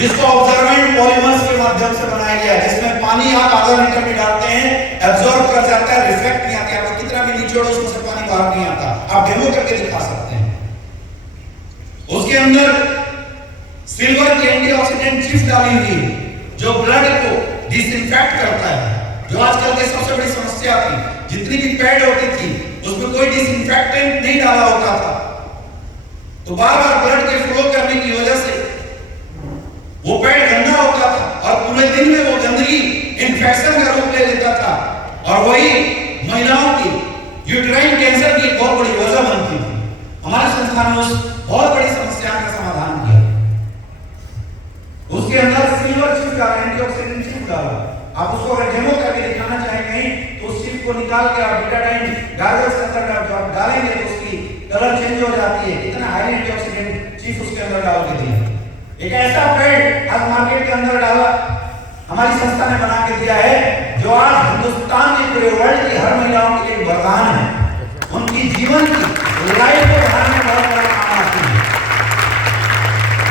जिसको observant polymers के माध्यम से बनाया गया है, जिसमें पानी आप आधा लीटर में डालते हैं, एब्जॉर्ब कर जाता है, रिफ्लेक्ट नहीं आती, आपको कितना भी निचोड़ो उसमें से पानी बाहर नहीं आता। आप डेमो करके दिखा सकते हैं। उसके अंदर सिल्वर की एंटीऑक्सीडेंट चिप्स डाली हुई है जो ब्लड को डिसइंफेक्ट करता है। जो आजकल की सबसे बड़ी समस्या थी, जितनी भी पैड होती थी उसमें कोई डिसइंफेक्टेंट नहीं डाला होता था, तो बार बार ब्लड के फ्लो करने की वजह से वो पैड गंदा होता था और पूरे दिन में वो गंदगी इन्फेक्शन का रूप ले लेता था और वही महिलाओं की यूट्राइन कैंसर की एक बहुत बड़ी वजह बनती थी। हमारे संस्थान ने उस बहुत बड़ी समस्या का समाधान किया। उसके अंदर सिल्वर चिप का एंटीऑक्सीडेंट चिप डाला। आप उसको अगर डेमो करके दिखाना चाहेंगे तो उस चिप को निकाल के आप बीटाडाइन गार्गल्स के अंदर डालेंगे तो उसकी कलर चेंज हो जाती है। इतना हाई एंटीऑक्सीडेंट चिप उसके अंदर डाल के दिया। एक ऐसा पैड आज मार्केट के अंदर डाला, हमारी संस्था ने बना के दिया है, जो आज हिंदुस्तान की पूरे वर्ल्ड की हर महिलाओं के लिए वरदान है। उनकी जीवन की लाइफ को बढ़ाने में बहुत बड़ा काम आती है।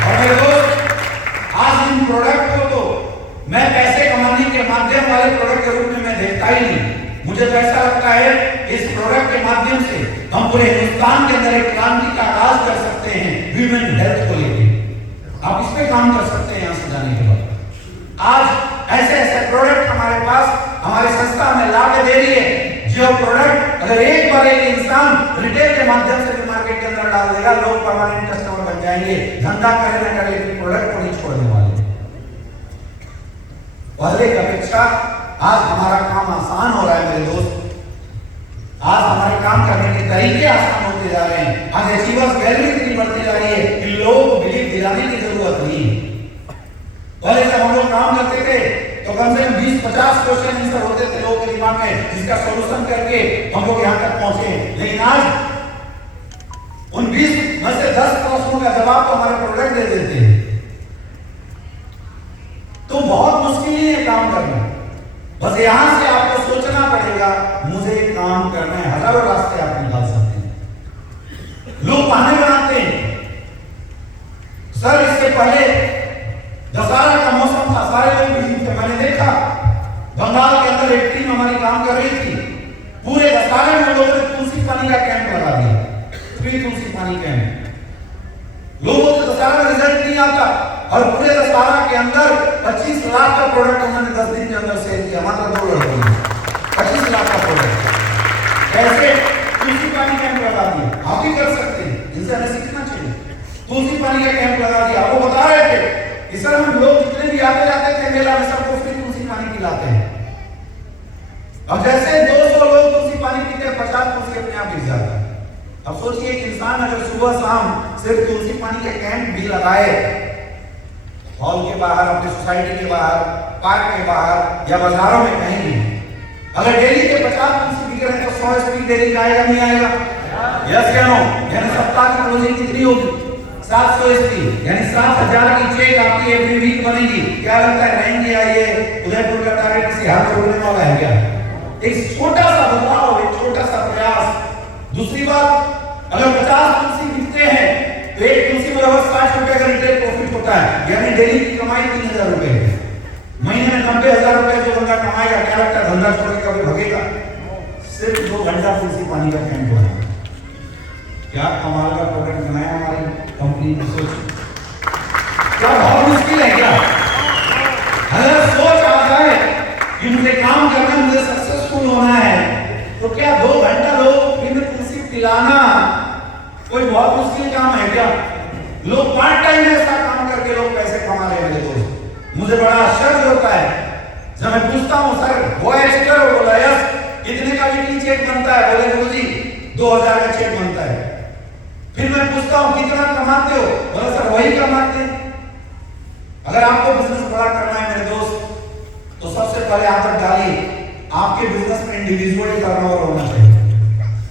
और मेरे दोस्त, आज इन प्रोडक्ट को तो मैं पैसे कमाने के माध्यम वाले प्रोडक्ट के रूप में मैं देखता ही नहीं। मुझे तो ऐसा लगता है इस प्रोडक्ट के माध्यम से हम पूरे हिंदुस्तान के अंदर एक क्रांति का आगाज कर सकते हैं ह्यूमन हेल्थ को लेकर। आप इस पे काम कर सकते हैं। यहाँ से जाने के बाद आज ऐसे ऐसे प्रोडक्ट हमारे पास हमारी संस्था में ला के दे रही है, जो प्रोडक्ट अगर एक बार एक इंसान रिटेल के माध्यम से भी मार्केट के अंदर डाल देगा, लोग परमानेंट कस्टमर बन जाएंगे। धंधा करे न करे लेकिन प्रोडक्ट को नहीं छोड़ने वाले। पहले की अपेक्षा आज हमारा काम आसान हो रहा है मेरे दोस्त। आज हमारे काम करने के तरीके आसान होते जा रहे हैं। आज अचीवर्स वैल्यू इतनी बढ़ती जा रही है कि लोगों को बिलीव दिलाने की जरूरत नहीं है। पहले जब हम लोग काम करते थे तो कम से कम 20-50 क्वेश्चन आंसर होते थे लोगों के दिमाग में, जिसका सॉल्यूशन करके हम लोग यहाँ तक पहुंचे। लेकिन आज उन 20 में से 10 प्रश्नों का जवाब तो हमारे प्रोडक्ट दे देते हैं। तो बहुत मुश्किल नहीं है काम करना, बस यहां से आपको सोचना पड़ेगा मुझे काम करना है। हजारों रास्ते आप निकाल सकते हैं। लोग बहाने बनाते हैं, सर इससे पहले दशहरा का मौसम था, सारे लोग बिजी थे। मैंने देखा बंगाल के अंदर एक टीम हमारी काम कर रही थी, पूरे दशहरे में लोगों ने तुलसी पानी का कैंप लगा दिया, फ्री तुलसी पानी कैंप। लोगों को दशहरा में रिजल्ट नहीं आता और पूरे दशहरा के अंदर 25 लाख का प्रोडक्ट उन्होंने 10 दिन के अंदर सेल किया। मात्र 2 लड़कों ने 25 लाख का प्रोडक्ट कैसे तुलसी पानी कैंप लगा दिया। आप भी कर सकते हैं, इनसे हमें सीखना चाहिए। तुलसी पानी का कैंप लगा दिया। वो बता रहे थे कि सर हम लोग जितने भी आते जाते थे मेला में सबको फ्री तुलसी पानी पिलाते हैं। अब जैसे 200 लोग तुलसी पानी पीते हैं, 50 तुलसी अपने आप गिर जाता है। अब सोचिए एक इंसान अगर सुबह शाम सिर्फ तुलसी पानी का कैंप भी लगाए, हॉल के बाहर, अपने सोसाइटी के बाहर, पार्क के बाहर या बाजारों में कहीं भी, अगर डेली के 50 तुलसी बिक रहे हैं तो 100 स्पीड डेली का आएगा नहीं आएगा? यस या नो? यानी सप्ताह की क्लोजिंग कितनी होगी? 700 स्पीड, यानी 7000 की चेक आपकी एवरी वीक बनेगी। क्या लगता है रहेंगे या ये उदयपुर का टारगेट किसी हाथ में उड़ने वाला है क्या? एक छोटा सा बदलाव, एक छोटा सा प्रयास। दूसरी बात, अगर 50 तुलसी बिकते हैं तो एक तुलसी में लगभग 60 रुपए का रिटेल प्रॉफिट होता है, यानी डेली की कमाई 3000 रुपए है। महीने में 90,000 रुपए जो बंदा कमाएगा, क्या लगता है धंधा छोड़ के कभी भगेगा? सिर्फ 2 घंटा तुलसी पानी का कैंप हुआ। क्या कमाल का प्रोडक्ट बनाया हमारी कंपनी ने। सोच क्या बहुत मुश्किल है क्या? अगर सोच आ जाए कि मुझे काम करना है, मुझे सक्सेसफुल होना है, तो क्या 2 घंटा लोगों को फ्री में तुलसी पिलाना कोई बहुत मुश्किल काम है क्या? लोग पार्ट टाइम में ऐसा काम करके लोग पैसे कमा रहे हैं मेरे दोस्त। मुझे बड़ा आश्चर्य होता है जब मैं पूछता हूँ सर वो एक्स्ट्रा हो बोला यस कितने का वीकली चेक बनता है? बोले गुरुजी 2000 का चेक बनता है। फिर मैं पूछता हूँ कितना कमाते हो? बोला सर वही कमाते हैं। अगर आपको बिजनेस बड़ा करना है मेरे दोस्त, तो सबसे पहले आदत डालिए आपके बिजनेस में इंडिविजुअल टर्नओवर होना चाहिए।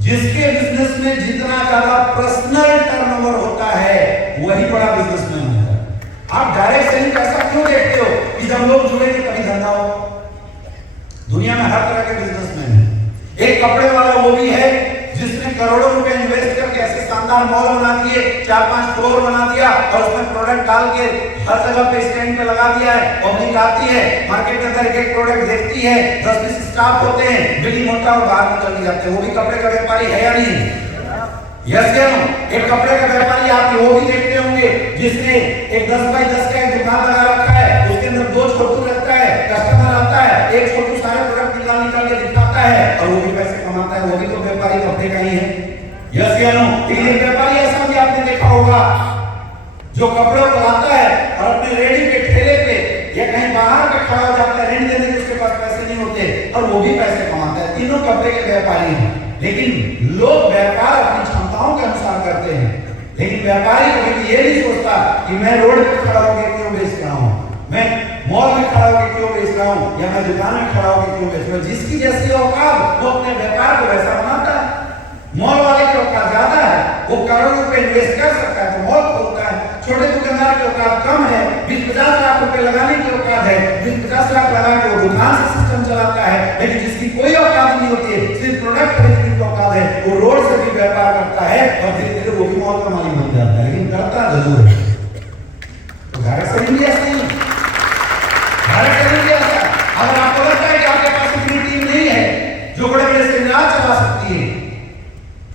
जिसके बिजनेस में जितना ज्यादा पर्सनल टर्नओवर होता है वही बड़ा बिजनेसमैन होता है। आप डायरेक्ट सेलिंग ऐसा क्यों देखते हो कि जब लोग जुड़ेंगे तभी धंधा हो? दुनिया में हर तरह के बिजनेसमैन है। एक कपड़े वाला वो भी है जिसने उसने करोड़ों रुपए इन्वेस्ट करके ऐसे शानदार मॉल बना दिए, 4-5 फ्लोर बना दिया और उसमें प्रोडक्ट डाल के हर जगह पे स्टैंड पे लगा दिया है। पब्लिक आती है, मार्केट के अंदर एक प्रोडक्ट देखती है, 10-20 स्टाफ होते हैं, बिलिंग होता है और बाहर निकल जाते हैं। वो भी कपड़े का व्यापारी है या नहीं? यस या नो? एक कपड़े का व्यापारी आप वो भी देखते होंगे जिसने एक 10 बाई 10 का एक दुकान लगा रखा है, उसके अंदर 2 छोटू रखता है, कस्टमर आता है, एक छोटू सारे प्रोडक्ट निकाल के दिखाता है और वो भी पैसे कमाता है। वो भी तो व्यापारी कपड़े का ही है। यस या नो? लेकिन व्यापारी ऐसा भी आपने देखा होगा जो कपड़ों को लाता है और अपने रेडी के ठेले पे या कहीं बाहर पे खड़ा हो जाता है, रेंट देने के उसके पास पैसे नहीं होते और वो भी पैसे कमाता है। तीनों कपड़े के व्यापारी हैं। लेकिन लोग व्यापार अपनी क्षमताओं के अनुसार करते हैं, लेकिन व्यापारी कभी ये नहीं सोचता कि मैं रोड पे खड़ा होकर क्यों बेच रहा हूँ, मैं मॉल में खड़ा होकर क्यों बेच रहा हूँ, या मैं दुकान में खड़ा होकर क्यों बेच रहा हूँ। जिसकी जैसी औकात वो अपने व्यापार को वैसा बनाता है। मॉल वाले की औकात ज्यादा है, वो करोड़ों रुपए इन्वेस्ट कर सकता है तो मॉल खोलता है। छोटे दुकानदार की औकात कम है, 20-50 लाख रुपए लगाने की औकात है, 20-50 लाख लगा के वो दुकान से सिस्टम चलाता है। लेकिन जिसकी कोई औकात नहीं होती है, सिर्फ प्रोडक्ट खरीदने की औकात है, वो रोड से भी व्यापार करता है और धीरे धीरे वो भी मॉल का मालिक बन जाता है। लेकिन करता जरूर है। तो भारत से इंडिया से नहीं, भारत से इंडिया से अगर आपको लगता है कि आपके पास इतनी टीम नहीं है जो बड़े बड़े सेमिनार चला सकती है,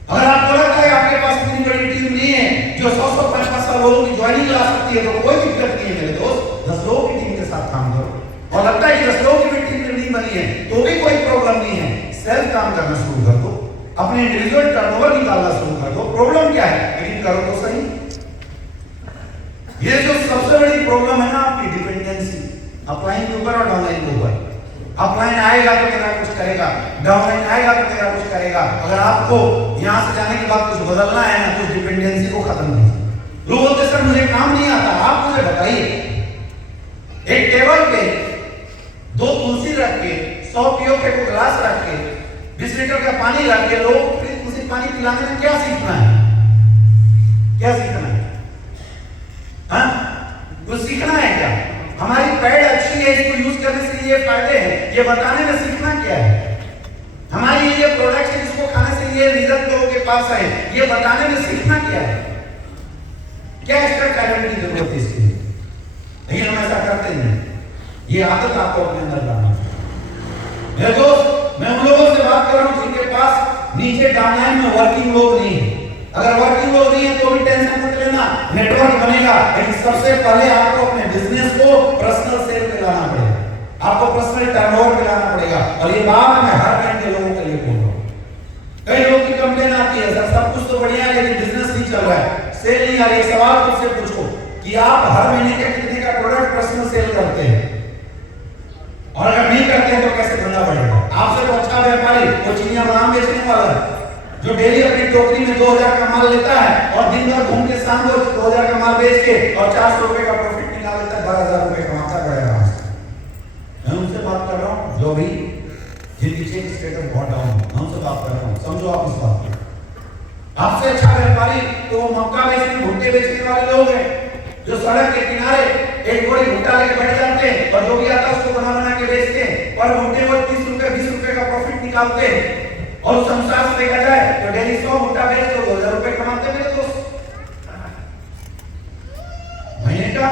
अगर आपको लगता है आपके पास इतनी बड़ी टीम नहीं है जो 100-150 लोगों की ज्वाइनिंग ला सकती है, तो कोई दिक्कत नहीं है मेरे दोस्त। 10 लोगों की टीम के साथ काम करो और लगता है कि 10 लोगों की टीम नहीं बनी है तो भी कोई प्रॉब्लम नहीं है। सेल्फ काम करना शुरू कर दो, अपने इंडिविजुअल टर्नओवर निकालना शुरू कर दो। प्रॉब्लम क्या है, लेकिन करो तो सही। ये जो सबसे बड़ी प्रॉब्लम है ना आपकी डिपेंडेंसी, अपलाइन के ऊपर और डाउनलाइन के ऊपर। अपलाइन आएगा तो तेरा कुछ करेगा, डाउनलाइन आएगा तो तेरा कुछ करेगा। अगर आपको यहाँ से जाने के बाद कुछ बदलना है ना, तो डिपेंडेंसी को खत्म कीजिए। लोग बोलते सर मुझे काम नहीं आता, आप मुझे बताइए। एक टेबल पे 2 तुलसी रख के, 100 पीओ के गिलास रख के, 20 लीटर का पानी रख के लोग फिर तुलसी पानी पिलाने में क्या सीखना है? क्या सीखना है? हाँ, कुछ सीखना है क्या? हमारी पैड अच्छी है, इसको यूज करने से ये फायदे हैं, ये बताने में सीखना क्या है? हमारी ये प्रोडक्ट है जिसको खाने से ये रिजल्ट लोगों के पास है, ये बताने में सीखना क्या है? क्या एक्स्ट्रा टैलेंट की जरूरत है इसके लिए? लेकिन हम ऐसा करते नहीं। ये आदत आपको अपने अंदर लाना है। मेरे दोस्त, मैं उन लोगों से बात कर रहा हूं जिनके पास नीचे डाउनलाइन में वर्किंग लोग नहीं है। अगर वर्किंग लोग नहीं है तो भी टेंशन मत लेना, नेटवर्क बनेगा। लेकिन सबसे पहले आपको अपने बिजनेस को पर्सनल सेल पे लाना पड़ेगा, आपको पर्सनल टर्नओवर पे लाना पड़ेगा। और ये बात मैं हर टाइम के लोगों के लिए बोल रहा हूँ। कई लोगों की कंप्लेन आती है सर सब कुछ तो बढ़िया है लेकिन बिजनेस नहीं चल रहा है, सेल नहीं आ रही है। सवाल खुद से पूछो कि आप हर महीने के कितने का प्रोडक्ट पर्सनल सेल करते हैं, और अगर नहीं करते हैं तो कैसे धंधा बढ़ेगा? आपसे तो अच्छा व्यापारी वो चिनिया बादाम बेचने वाला है जो डेली अपनी टोकरी में 2000 का माल लेता है और दिन भर घूम के शाम को 2000 का माल बेच के और 400 रुपए का प्रॉफिट निकाल लेता है, 12000 रुपए कमाता है आराम से। मैं उनसे बात कर रहा हूँ जो भी जिनकी चेक स्टेटस बहुत डाउन है, मैं उनसे बात कर रहा हूँ। समझो आप इस बात को। आपसे अच्छा व्यापारी तो मक्का बेचने भुट्टे बेचने वाले लोग हैं जो सड़क के किनारे एक बोरी भुट्टा लेके बैठ जाते हैं और जो भी आता है उसको बना के बेचते हैं और भुट्टे को 30 रुपए 20 रुपए का प्रॉफिट निकालते हैं। और उस अनुसार से देखा जाए तो डेली 100 भुट्टा बेच तो 2000 रुपए कमाते मेरे दोस्त। महीने का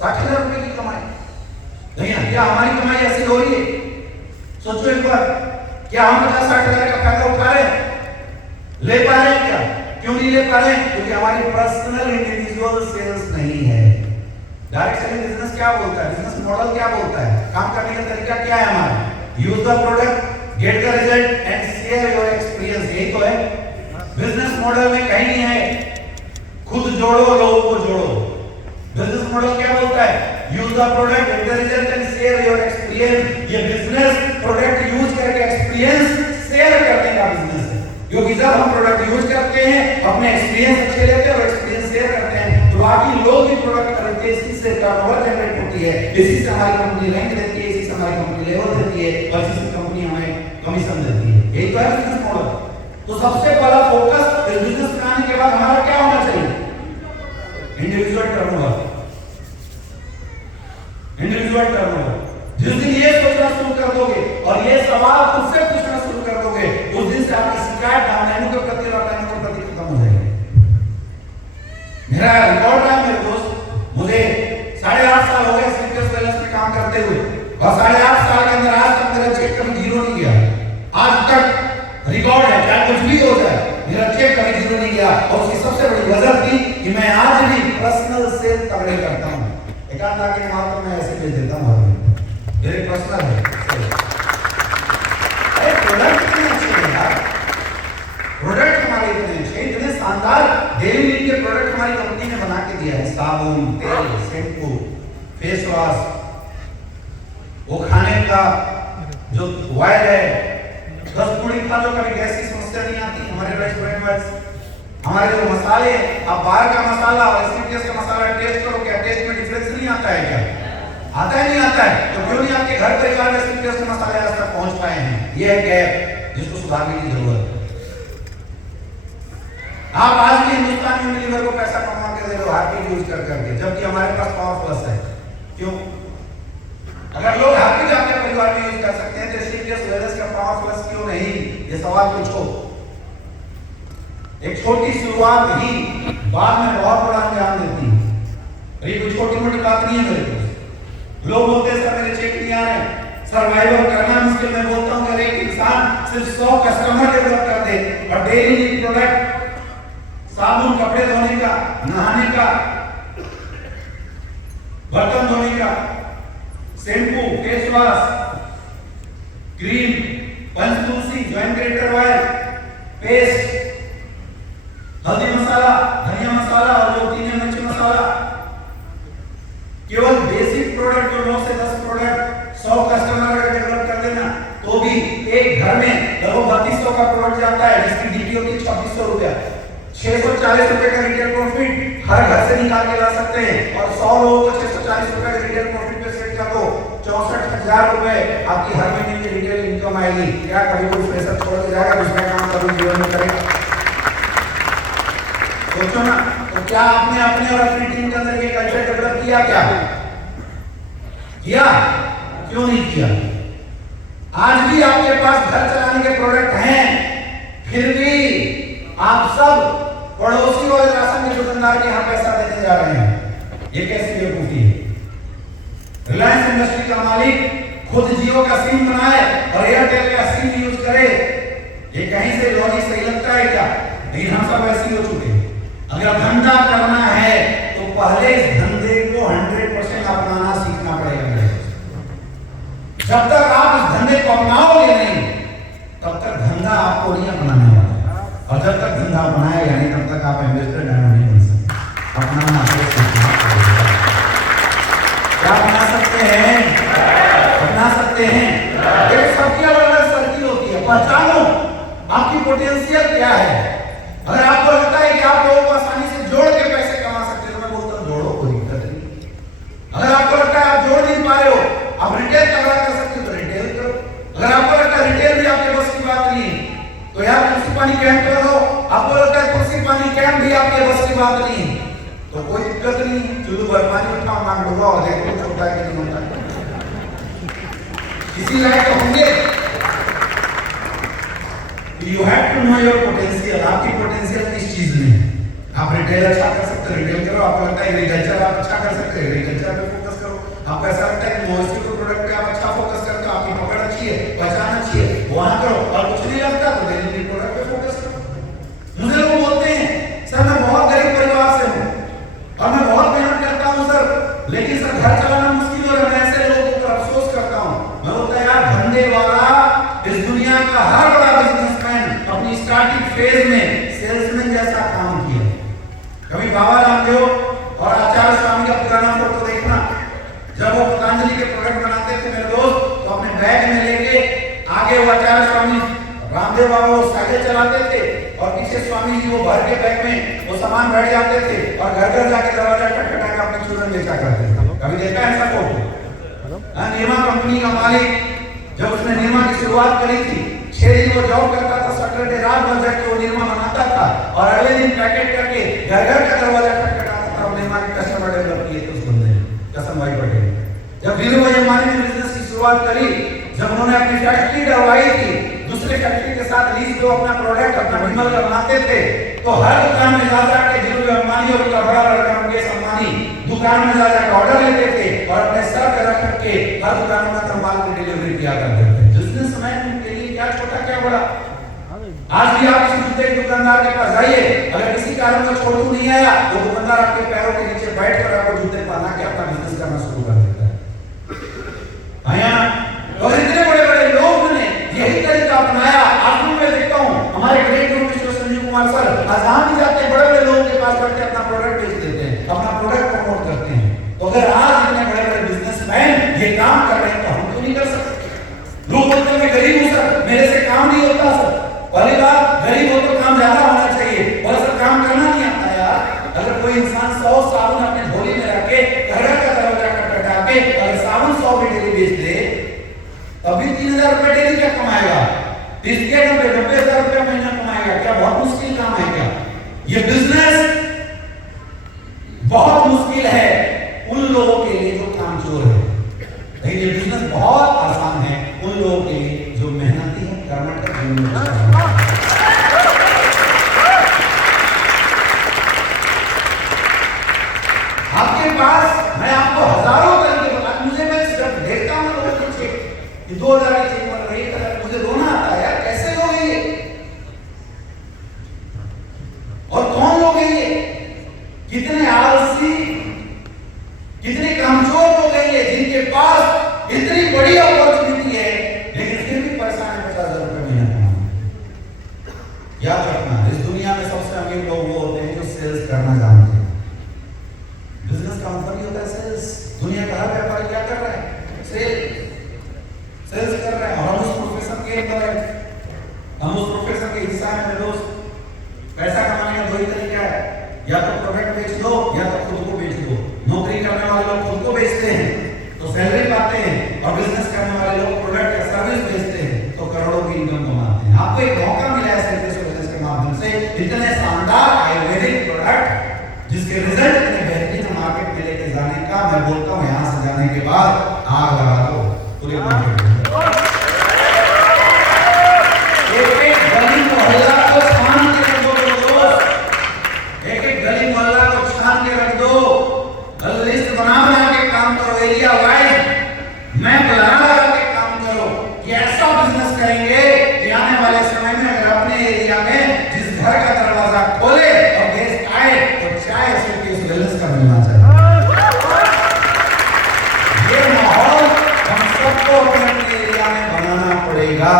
60,000 रुपए की कमाई। नहीं, क्या हमारी कमाई ऐसी हो रही है? सोचो एक बार, क्या हम 50-60,000 का फायदा उठा रहे हैं? ले पा रहे हैं क्या? क्यों नहीं ले पा रहे हैं? क्योंकि हमारी पर्सनल इंडिविजुअल सेल्स नहीं है। डायरेक्ट सेलिंग बिजनेस क्या बोलता है? बिजनेस मॉडल क्या बोलता है? काम करने का तरीका क्या है हमारा? Use the product, get the result and share your experience. यही तो है बिजनेस मॉडल में। कहीं नहीं है खुद जोड़ो लोगों को जोड़ो। बिजनेस मॉडल क्या बोलता है? Use the product, get the result and share your experience. ये बिजनेस प्रोडक्ट यूज करके एक्सपीरियंस शेयर करने का बिजनेस है। क्योंकि जब हम प्रोडक्ट यूज करते हैं अपने एक्सपीरियंस अच्छे लेते हैं और एक्सपीरियंस शेयर करते हैं तो बाकी लोग भी प्रोडक्ट खरीदते हैं। इसी से टर्नओवर जनरेट होती है, इसी से हमारी कंपनी रैंक देती है, इसी से हमारी कंपनी लेवल देती है और इसी से कंपनी हमें कमीशन देती है। यही तो है बिजनेस मॉडल। तो सबसे पहला फोकस इस बिजनेस में आने के बाद हमारा क्या होना चाहिए? Individual turnover. Individual turnover. जिस दिन ये सोचना शुरू कर दोगे और ये सवाल खुद से पूछना शुरू कर दोगे उस दिन से आपकी मेरा रिकॉर्ड रहा मेरे दोस्त, मुझे 8.5 साल हो गए सीपीएस वेलनेस में काम करते हुए, और 8.5 साल के अंदर आज तक मेरा चेक कभी जीरो नहीं गया। आज तक रिकॉर्ड है, चाहे कुछ भी हो जाए, मेरा चेक कभी जीरो नहीं गया। और उसकी सबसे बड़ी वजह थी कि मैं आज भी पर्सनल सेल तगड़े करता हूँ। एक आध लाख के माल तो मैं ऐसे भेज देता हूँ, मेरे पर्सनल है। प्रोडक्ट कितने अच्छे हैं यार, प्रोडक्ट हमारे इतने अच्छे, इतने शानदार डेली नीड के प्रोडक्ट हमारी कंपनी ने बना के दिया है। साबुन, तेल, शैम्पू, फेस वॉश, वो खाने का जो ऑयल है, 10 पूरी खा लो कभी गैस की समस्या नहीं आती। हमारे रेस्टोरेंट में हमारे जो मसाले, आप बाहर का मसाला और सीपीएस का मसाला टेस्ट करो, क्या टेस्ट में डिफरेंस नहीं आता है? क्या आता है? नहीं आता है। तो क्यों नहीं आपके घर परिवार में सीपीएस के मसाले आज तक पहुंच पाए हैं? ये है गैप जिसको सुधारने की जरूरत है। आप आज भी हिंदुस्तान में लीवर को पैसा कमा के दे रहे हो हार्पिक यूज कर करके, जबकि हमारे पास पावर प्लस है। क्यों? अगर लोग हार्पिक अपने परिवार में यूज कर सकते हैं तो सीपीएस वेलनेस का पावर प्लस क्यों नहीं? ये सवाल पूछो। एक छोटी शुरुआत ही बाद में बहुत बड़ा अंजाम देती है। ये कोई छोटी मोटी बात नहीं है मेरे को। लोग बोलते हैं सर मेरे चेक नहीं आ रहे, सर्वाइवल करना मुश्किल। मैं बोलता हूँ अगर एक इंसान सिर्फ 100 कस्टमर डेवलप कर दे और डेली नीड प्रोडक्ट, साबुन, कपड़े धोने का, नहाने का, बर्तन धोने का, shampoo, face wash, cream, Panchtulsi, joint greater oil, paste, हल्दी मसाला, धनिया मसाला और जो 3 मिर्च मसाला, केवल बेसिक प्रोडक्ट जो 9 से 10 प्रोडक्ट 100 कस्टमर अगर डेवलप कर देना तो भी एक घर में लगभग 3200 का प्रोडक्ट जाता है, जिसकी डीपी होती है 2600 रुपया। 640 रुपए का रिटेल प्रॉफिट हर घर से निकाल के ला सकते हैं। और 100 लोगों को 640 रुपए का रिटेल प्रॉफिट पे सेट कर दो, 64,000 रुपए आपकी हर महीने की रिटेल इनकम आएगी। क्या कभी कोई फ्रेशर छोड़ के जाएगा? दूसरा काम कभी जीवन में करेगा? सोचो ना। तो क्या आपने अपने और अपनी टीम के अंदर ये कल्चर डेवलप किया? क्या किया? क्यों नहीं किया? आज भी आपके पास घर चलाने के प्रोडक्ट हैं, फिर भी आप सब पड़ोसी वाले राशन के दुकानदार के यहाँ पैसा देने जा रहे हैं। ये कैसी बेवकूफी है? रिलायंस इंडस्ट्री का मालिक खुद जियो का सिम बनाए और एयरटेल का सिम यूज करे, ये कहीं से लॉजिक सही लगता है क्या? लेकिन हम सब ऐसे ही हो चुके हैं। अगर धंधा करना है तो पहले इस धंधे को 100% अपनाना सीखना पड़ेगा। जब तक आप इस धंधे को अपनाओगे नहीं तब तक धंधा आपको नहीं अपनाने वाला, और जब तक धंधा अपनाएगा नहीं तब तक आप इन्वेस्टर नहीं बन सकते। अपनाना आपको सीखना पड़ेगा। क्या अपना सकते हैं? अपना सकते हैं। एक सबकी अलग अलग सर्किल होती है, पहचानो आपकी पोटेंशियल क्या है। अगर आपको लगता है कि आप लोगों को आसानी से जोड़ के पैसे कमा सकते हो, मैं बोलता हूं जोड़ो, कोई दिक्कत नहीं। अगर आपको लगता है आप जोड़ नहीं पा रहे हो, आप रिटेल तगड़ा कर सकते हो तो रिटेल करो। अगर आपको लगता है रिटेल भी आपके बस की बात नहीं है तो यार कुर्सी पानी कैंप करो। आपको लगता है कुर्सी पानी कैंप भी आपके बस की बात नहीं है तो कोई दिक्कत नहीं, चुल्लू भर पानी उठाओ, मांग डूबा और देखो छोटा है कि नहीं होता। किसी लायक तो होंगे। You have to know your potential। आपकी पोटेंशियल किस चीज में? आप रिटेल अच्छा कर सकते हो, रिटेल करो। आपको लगता है एग्रीकल्चर आप अच्छा कर सकते हो, एग्रीकल्चर पे फोकस करो। आपको ऐसा लगता है कि मॉइस्चर के प्रोडक्ट पे आप अच्छा फोकस करते हो, आपकी पकड़ अच्छी है, पहचान अच्छी है, वहां करो। और कुछ नहीं लगता तो डेली प्रोडक्ट पे फोकस करो। मुझे लोग बोलते हैं सर मैं बहुत गरीब परिवार से हूँ और मैं बहुत मेहनत करता हूँ सर, लेकिन सर घर चलाना मुश्किल हो रहा है। मैं ऐसे लोगों पर अफसोस करता हूँ। मैं बोलता यार धंधे वाला इस दुनिया का हर बड़ा बिजनेसमैन अपनी स्टार्टिंग फेज में सेल्समैन जैसा काम किया। कभी बाबा रामदेव और आचार्य स्वामी का पुराना फोटो देखना, जब वो पतंजलि के प्रोडक्ट बनाते थे मेरे दोस्त, तो अपने बैग में लेके आगे वो आचार्य स्वामी रामदेव बाबा वो साइकिल चलाते थे और पीछे स्वामी जी वो भर के बैग में वो सामान बैठ जाते थे और घर घर जाके दरवाजा खटखटा के अपने चूरन बेचा करते थे। कभी देखा ऐसा फोटो? निर्मा कंपनी का मालिक जब उसने निर्मा की शुरुआत करी थी, 6 दिन वो जॉब करता था, सैटरडे रात भर जाके वो निर्मा बनाता था और अगले दिन पैकेट करके घर घर का दरवाजा खटखटाता था। निर्मा के कस्टमर डेवलप किए थे उस बंदे ने, कसम भाई पटेल। जब धीरू भाई अंबानी ने बिजनेस की शुरुआत करी, जब उन्होंने अपनी फैक्ट्री डलवाई थी, दूसरे फैक्ट्री के साथ लीज पे अपना प्रोडक्ट अपना विमल का बनाते थे, तो हर दुकान में जा जाके भाई अंबानी और उनका बड़ा लड़का मुकेश अंबानी दुकान में जाकर ऑर्डर लेते थे और अपने सर पे रख करके हर दुकानों में तंबाकू की डिलीवरी किया करते थे। बिजनेसमैन उनके लिए क्या छोटा क्या बड़ा। आज भी आप किसी जूते के दुकानदार के पास जाइए, अगर किसी कारण में छोटू नहीं आया वो दुकानदार आपके पैरों के नीचे बैठकर आपको जूते पहना के अपना बिजनेस करना शुरू कर देता है। आया और इतने बड़े बड़े लोग ने यही तरीका अपनाया। आज मैं देखता हूं हमारे ग्रेट गुरु मिस्टर संजीव कुमार सर आज जहां भी जाते हैं बड़े बड़े लोगों के पास बैठ के अपना प्रोडक्ट बेच देते हैं, अपना प्रोडक्ट प्रमोट करते हैं। तो अगर आज इतने बड़े बड़े बिजनेसमैन ये काम कर रहे हैं तो हम क्यों नहीं कर सकते। लोग बोलते हैं मैं गरीब हूं सर, मेरे से काम नहीं होता सर। पहली बात गरीब हो तो काम ज्यादा होना चाहिए और सर काम करना नहीं आता यार। अगर कोई इंसान 100 साबुन अपने झोली में रख के घर का दरवाजा खटखटा के अगर साबुन 100 की डेली बेच दे तभी 3000 रुपए डेली क्या कमाएगा। 90,000 रुपए महीना कमाएगा। क्या बहुत मुश्किल काम है क्या? ये बिजनेस बहुत मुश्किल है उन लोगों के लिए जो कामचोर है, लेकिन ये बिजनेस बहुत आसान है उन लोगों के लिए जो मेहनती है, कर्मठ है। आपके पास मैं आपको हजारों तरीके बता, मुझे मैं जब देखता हूं लोगों को चेक 2000 की चेक बन रही है मुझे रोना आता है यार, कैसे लोग हैं ये और कौन लोग हैं ये, कितने आलसी कितने कमजोर लोग हैं ये जिनके पास इतनी बड़ी अपॉर्चुनिटी है लेकिन फिर भी परेशान है 50,000 रुपए महीना कमाने। याद रखना इस दुनिया में सबसे अमीर लोग वो होते हैं जो सेल्स करना जानते हैं। बिजनेस का मतलब ही होता है सेल्स। दुनिया का हर व्यापारी क्या कर रहा है? सेल्स कर रहा है। और हम उस प्रोफेशन के अंदर है, हम उस प्रोफेशन के हिस्सा है। मेरे दोस्त पैसा कमाने का दो ही तरीका है, या तो प्रोडक्ट बेच दो या तो खुद को बेच दो। नौकरी करने वाले लोग खुद को बेचते हैं तो सैलरी पाते हैं और बिजनेस करने वाले लोग प्रोडक्ट या सर्विस बेचते हैं तो करोड़ों की इनकम कमाते हैं। आपको एक मौका मिला है सर्विस बिजनेस के माध्यम से इतने शानदार आयुर्वेदिक प्रोडक्ट जिसके रिजल्ट इतने बेहतरीन मार्केट में लेके जाने का। मैं बोलता हूँ यहाँ से जाने के बाद आग लगा दो पूरे मार्केट में। एक गली मोहल्ला को छान के रख दो, एक गली मोहल्ला को छान के रख दो, लिस्ट बना के काम करो, एरिया वाइज मैप लगा के काम करो। ये ऐसा बिजनेस करेंगे कि आने वाले समय में अगर अपने एरिया में जिस घर का दरवाजा खोले और गेस्ट आए तो चाय सिर्फ इस बिजनेस का मिलना चाहिए। ये माहौल हम सबको अपने एरिया में बनाना पड़ेगा।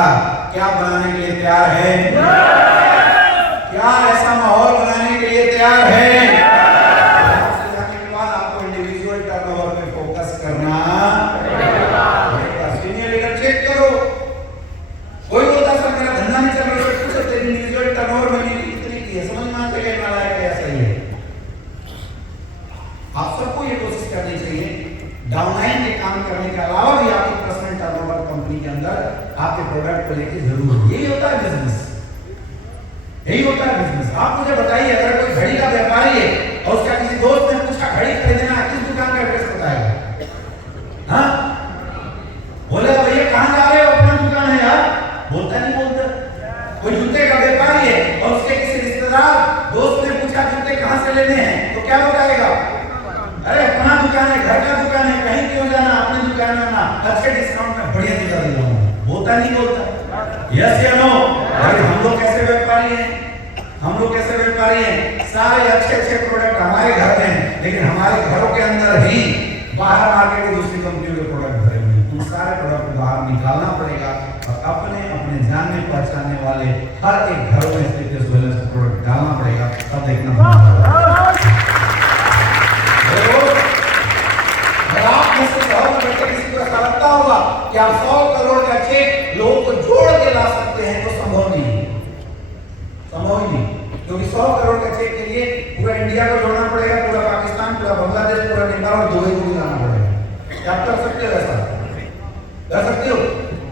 क्या बनाने के लिए तैयार है? क्या ऐसा माहौल बनाने के लिए तैयार है? आप सबको ये कोशिश करनी चाहिए डाउनलाइन के काम करने के अलावा भी आपकी पर्सनल टर्नओवर कंपनी के अंदर आपके प्रोडक्ट को लेकर जरूर। यही होता है बिजनेस, यही होता है बिजनेस। आप मुझे बताइए अगर कोई घड़ी का व्यापारी है और उसका किसी दोस्त ने पूछा घड़ी खरीदना है, किस दुकान का एड्रेस बताएगा? हाँ बोले भैया कहाँ जा रहे हो? अपना दुकान है यार। बोलता नहीं बोलता। कोई जूते का व्यापारी है और उसके किसी रिश्तेदार दोस्त ने पूछा जूते कहाँ से लेने हैं तो क्या बताएगा? अरे अपना दुकान है, घर का दुकान है, कहीं क्यों जाना, अपनी दुकान में ना अच्छे डिस्काउंट में बढ़िया दिखा दे रहा हूँ। बोलता नहीं बोलता? यस या नो? अरे हम लोग कैसे व्यापारी हैं? हम लोग कैसे व्यापारी हैं? सारे अच्छे अच्छे प्रोडक्ट हमारे घर में हैं लेकिन हमारे घरों के अंदर ही बाहर मार्केट की दूसरी कंपनियों के प्रोडक्ट भरे हुए हैं। उन सारे प्रोडक्ट को बाहर निकालना पड़ेगा और अपने जानने पहचानने वाले हर एक घरों में स्टेटस वेलनेस प्रोडक्ट डालना पड़ेगा। तब देखना पड़ेगा। किसी को ऐसा लगता होगा कि आप 100 करोड़ का चेक लोगों को जोड़ के ला सकते हैं तो संभव नहीं है, संभव ही नहीं। क्योंकि 100 करोड़ का चेक के लिए पूरा इंडिया को जोड़ना पड़ेगा, पूरा पाकिस्तान, पूरा बांग्लादेश, पूरा नेपाल और दुबई को भी लाना पड़ेगा। क्या आप कर सकते हो? ऐसा कर सकते हो?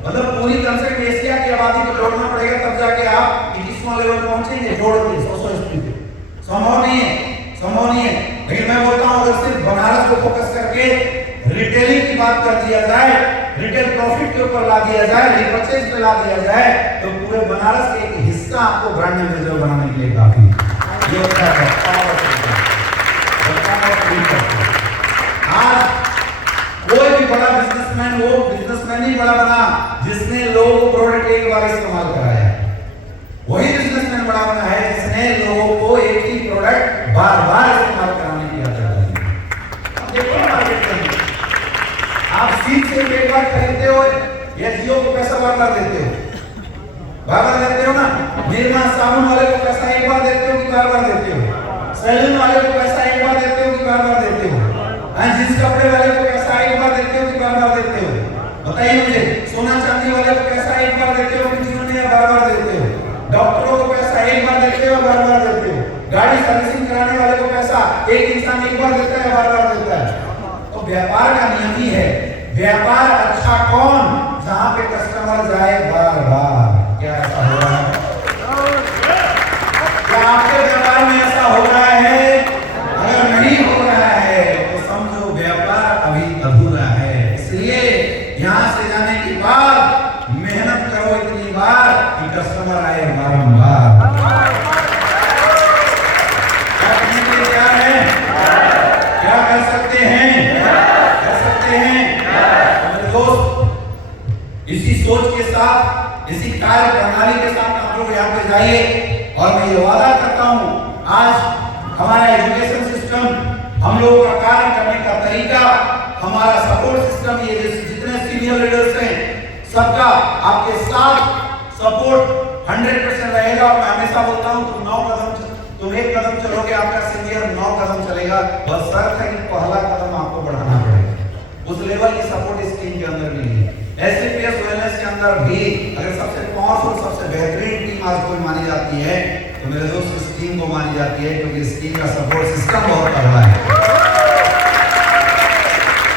मतलब पूरी तरह से एशिया की आबादी को जोड़ना पड़ेगा तब जाके आप 21वां लेवल पहुंचेंगे जोड़ के 100 स्पीड पे। संभव नहीं है, संभव नहीं है। लेकिन मैं बोलता हूं अगर सिर्फ बनारस को फोकस करके रिटेलिंग की बात कर दिया जाए, रिटेल प्रॉफिट के ऊपर ला दिया जाए, रिपर्चेज पे ला दिया जाए तो पूरे बनारस के एक हिस्सा आपको ब्रांड एम्बेसडर बनाने के लिए काफी है। ये होता है नहीं करते। आज कोई भी बड़ा बिजनेसमैन वो बिजनेसमैन ही बड़ा बना जिसने लोगों को प्रोडक्ट एक बार इस्तेमाल कराया। वही बिजनेसमैन बड़ा बना है जिसने लोगों को एक ही प्रोडक्ट बार बार इस्तेमाल कराने की आदत डाली। अब देखो मार्केट में आप सीट से एक बार खरीदते हो या जियो को पैसा बार बार देते हो? बार बार देते हो ना। निर्मा साबुन वाले को पैसा एक बार देते हो कि बार बार देते हो? सैलून वाले को पैसा एक बार देते हो कि बार बार देते हो? जिस कपड़े वाले को पैसा एक बार देते हो कि बार बार देते हो? बताइए मुझे। सोना चांदी वाले को पैसा एक बार देते हो कि जीवन में बार बार देते हो? डॉक्टरों को पैसा एक बार देते हो बार बार देते हो? गाड़ी सर्विसिंग कराने वाले को पैसा एक इंसान एक बार देता है बार बार देता है। तो व्यापार का नियम ही है, व्यापार अच्छा कौन? जहां पे कस्टमर जाए बार बार। क्या ऐसा हो रहा है? क्या आपके व्यापार में ऐसा हो रहा है? अगर नहीं हो रहा है तो समझो व्यापार अभी अधूरा है। इसलिए यहां से जाने के बाद मेहनत करो इतनी बार कि कस्टमर आए बारंबार। क्या करने के लिए तैयार है? क्या कर सकते हैं? कर सकते हैं। मेरे दोस्त, इसी सोच के साथ, इसी कार्य प्रणाली के साथ आप लोग यहाँ पे जाइए और मैं ये वादा करता हूँ आज हमारा एजुकेशन सिस्टम, हम लोगों का कार्य करने का तरीका, हमारा सपोर्ट सिस्टम, ये जितने सीनियर लीडर्स हैं सबका आपके साथ सपोर्ट 100% रहेगा। और मैं हमेशा बोलता हूँ तुम एक कदम चलोगे आपका सीनियर 9 कदम चलेगा। बस शर्त है कि पहला कदम आपको बढ़ाना पड़ेगा। उस लेवल की सपोर्ट स्कीम के अंदर भी है। एसपीएस वेलनेस के अंदर भी अगर सबसे पावरफुल सबसे बेहतरीन टीम आज कोई मानी जाती है तो मेरे दोस्त इस टीम को मानी जाती है, क्योंकि इस टीम का सपोर्ट सिस्टम बहुत तगड़ा है।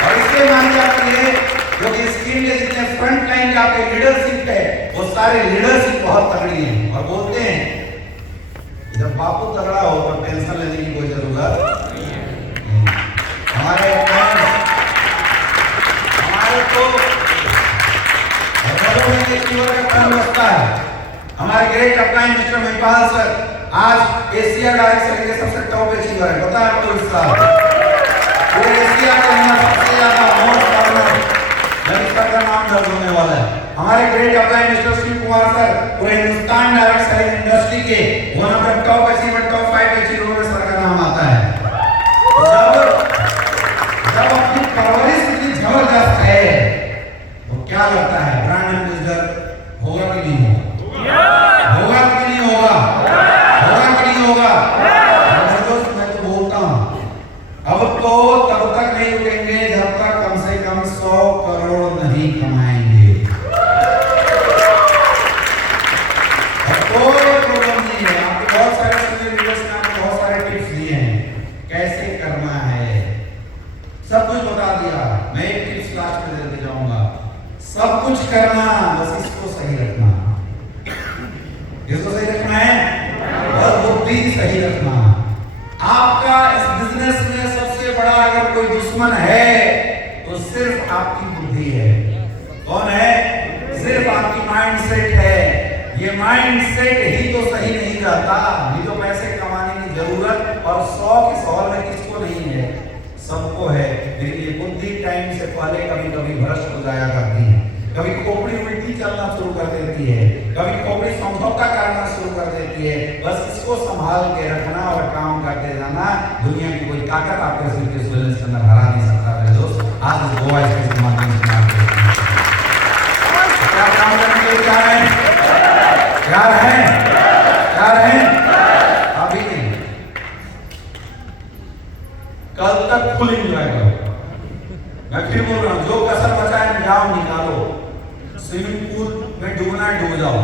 और इसलिए मानी जाती है क्योंकि इस टीम के जितने फ्रंट लाइन के आपके लीडरशिप है वो सारे लीडरशिप बहुत तगड़ी है। और बोलते हैं जब बापू तगड़ा हो तो टेंशन लेने की कोई जरूरत नहीं है। हमारे तो हमारे great upline mister Mahipal sir आज एशिया डायरेक्टर के सबसे टॉप अचीवर है। पता है आपको इस साल पूरे एशिया के अंदर सबसे ज्यादा मोस्ट ऑनर डायरेक्टर का नाम दर्ज होने वाला है। हमारे great upline mister Shiv Kumar sir पूरे हिंदुस्तान डायरेक्टर इंडस्ट्री के one of the top achiever, top 5 achiever में सर का नाम आता है। जब अपनी परवरिश इतनी जबरदस्त है तो क्या लगता है ब्रांड एम्बेसडर होगा कि नहीं होगा? होगा कि नहीं होगा? होगा कि नहीं होगा? मेरे दोस्त मैं तो बोलता हूँ अब तो तब तक नहीं रुकेंगे जब तक कम से कम 100 करोड़ नहीं कमाएंगे। कोई प्रॉब्लम नहीं है। आपको बहुत सारे सीनियर लीडर्स ने आपको बहुत सारे टिप्स दिए हैं कैसे करना है, सब कुछ बता दिया। मैं एक टिप्स लास्ट में देते जाऊंगा। सब कुछ करना, बस इसको सही रखना। इसको सही रखना है और बुद्धि सही रखना। आपका इस बिजनेस में सबसे बड़ा अगर कोई दुश्मन है तो सिर्फ आपकी बुद्धि है। कौन है? सिर्फ आपकी माइंडसेट है। ये माइंडसेट ही तो सही नहीं रहता। नहीं तो पैसे कमाने की जरूरत और 100 की सवाल में किसको नहीं है? सबको है। लेकिन ये बुद्धि टाइम से पहले कभी कभी भ्रष्ट हो जाया करती है। कभी खोपड़ी उल्टी चलना शुरू कर देती है, कभी खोपड़ी समझौता करना शुरू कर देती है। बस इसको संभाल के रखना और काम करते जाना। दुनिया की कोई ताकत आपके सिर के सोलने के अंदर हरा नहीं सकता मेरे दोस्त। आज इस गोवा के माध्यम से क्या काम करने के लिए तैयार हैं? तैयार हैं? तैयार हैं? अभी नहीं, कल तक फुल एंजॉय करो। मैं फिर बोल रहा हूँ जो कसर बचा है जाओ निकालो। स्विमिंग पूल में डूबना है डूब जाओ,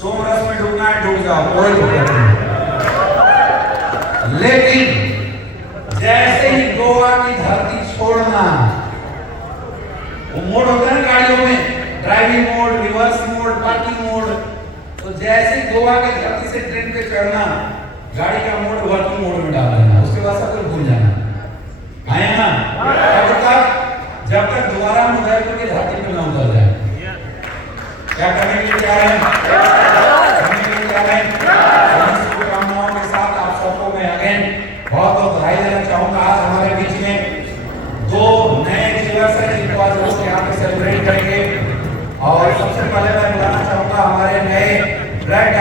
सोमरस में डूबना है डूब जाओ, कोई दिक्कत नहीं। लेकिन जैसे ही गोवा की धरती छोड़ना, वो मोड होता है ना गाड़ियों में, driving mode, reverse mode, parking mode, तो जैसे गोवा की धरती से ट्रेन पे चढ़ना, गाड़ी का मोड वर्किंग मोड में डाल देना। उसके बाद सब कुछ भूल जाना। आए ना? जब तक दोबारा हम उदयपुर की धरती पे न उतर जाए। क्या करने के लिए तैयार हैं? करने के लिए तैयार हैं? शुभकामनाओं के साथ आप सबको मैं अगेन बहुत बहुत बधाई देना चाहूंगा। आज हमारे बीच में 2 नए अचीवर्स हैं जिनको आज लोग यहाँ पे सेलिब्रेट करेंगे। और सबसे पहले मैं बुलाना चाहूंगा हमारे नए ब्लैक